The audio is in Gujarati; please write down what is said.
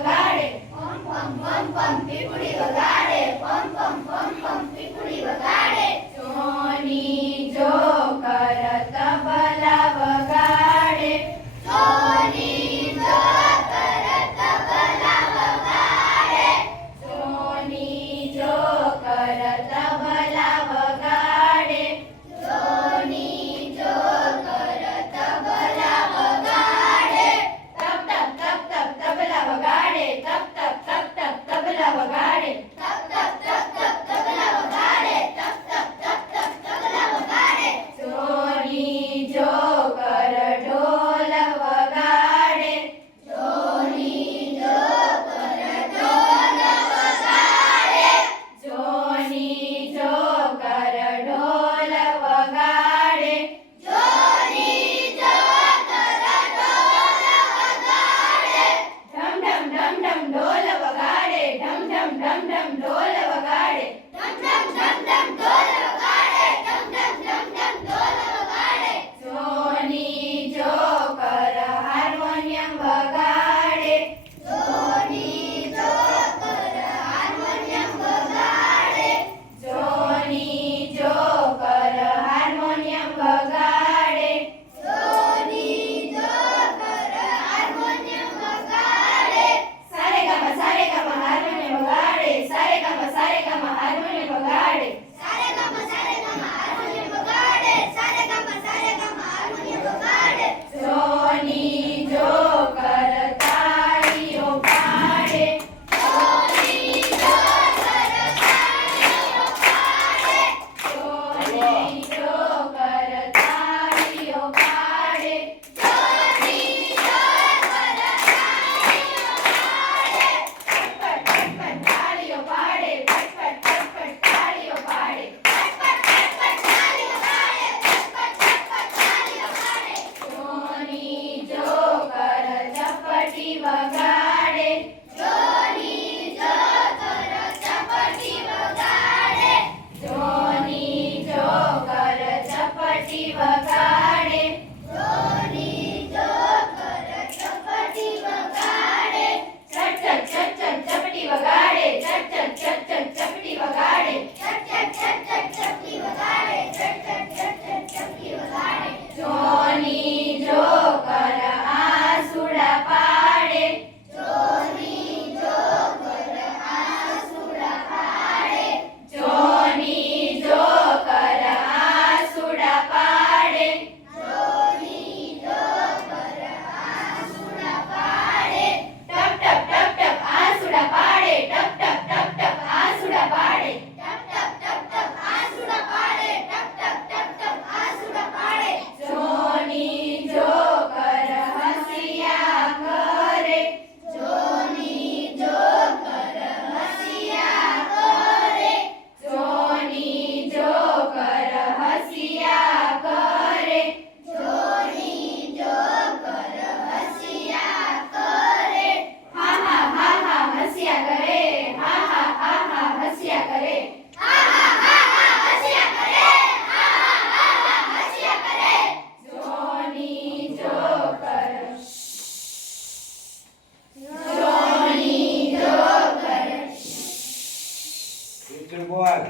વગાડે પમ પમ પમ પમ પીપળી વગાડે પમ પમ પમ પમ પીપળી વગાડે જોની જો કર તબલા વગાડે જોની જો કર તબલા વગાડે જોની જો કર તબલા વગાડે જોની જો કર તબલા વગાડે તપ તપ તપ તપ તબલા વગાડે તપ તપ તપ તપ તબલા વગાડે તપ તપ તપ તપ તબલા વગાડે તપ તપ તપ તપ તબલા વગાડે જોની જો કર ઢોલ વગાડે જોની જો કર ઢોલ વગાડે જોની જો કર ઢોલ વગાડે જોની જો કર ઢોલ વગાડે ઢમ ઢમ ઢમ ઢમ ઢોલ વગાડે ઢમ ઢમ ઢમ ઢમ ઢોલ વગાડે ઢમ ઢમ ઢમ ઢમ ઢોલ વગાડે ઢમ ઢમ ઢમ ઢમ ઢોલ વગાડે જોની જો કર હાર્મોનિયમ વગાડે જોની જો કર હાર્મોનિયમ વગાડે જોની જો કર હાર્મોનિયમ વગાડે જોની જો કર હાર્મોનિયમ વગાડે સારેગામા હાર્મોનિયમ વગાડે સારેગામા હાર્મોનિયમ વગાડે સારેગામા હાર્મોનિયમ વગાડે સારેગામા હાર્મોનિયમ વગાડે જોની જો કર તાળીઓ પાડે જોની જો કર તાળીઓ પાડે જોની જો કર તાળીઓ પાડે જોની જો કર તાળીઓ પાડે પટપટ પટપટ તાળીઓ પાડે પટપટ પટપટ તાળીઓ પાડે પટપટ પટપટ તાળીઓ પાડે પટપટ પટપટ તાળીઓ પાડે જોની જો કર ચપટી વગાડે જોની જો કર ચપટી વગાડે જોની જો કર ચપટી વગાડે જોની જો કર ચપટી વગાડે ચટ ચટ ચટ ચટ ચપટી વગાડે ચટ ચટ ચટ ચટ ચપટી વગાડે ચટ ચટ ચટ ચટ ચપટી વગાડે ચટ ચટ ચટ ચટ ચપટી વગાડે જોની જો કર આસુડા પાડે જોની જો કર આસુડા પાડે જોની જો કર આસુડા પાડે જોની જો કર આસુડા પાડે ટપ ટપ ટપ ટપ આસુડા પાડે ટપ ટપ ટપ ટપ આસુડા પાડે ટપ ટપ ટપ ટપ આસુડા પાડે ટપ ટપ ટપ ટપ આસુડા પાડે જોની જો કર હસિયા કરે જોની જો કર હસિયા કરે જોની જો કર હસિયા કરે જોની જો કર હસિયા કરે હા હા હા હા હસિયા કરે હા હા હા હા હસિયા કરે હા હા હા હા હસિયા કરે હા હા હા હા હસિયા કરે જોની જો કર જોની જો કર Future boy.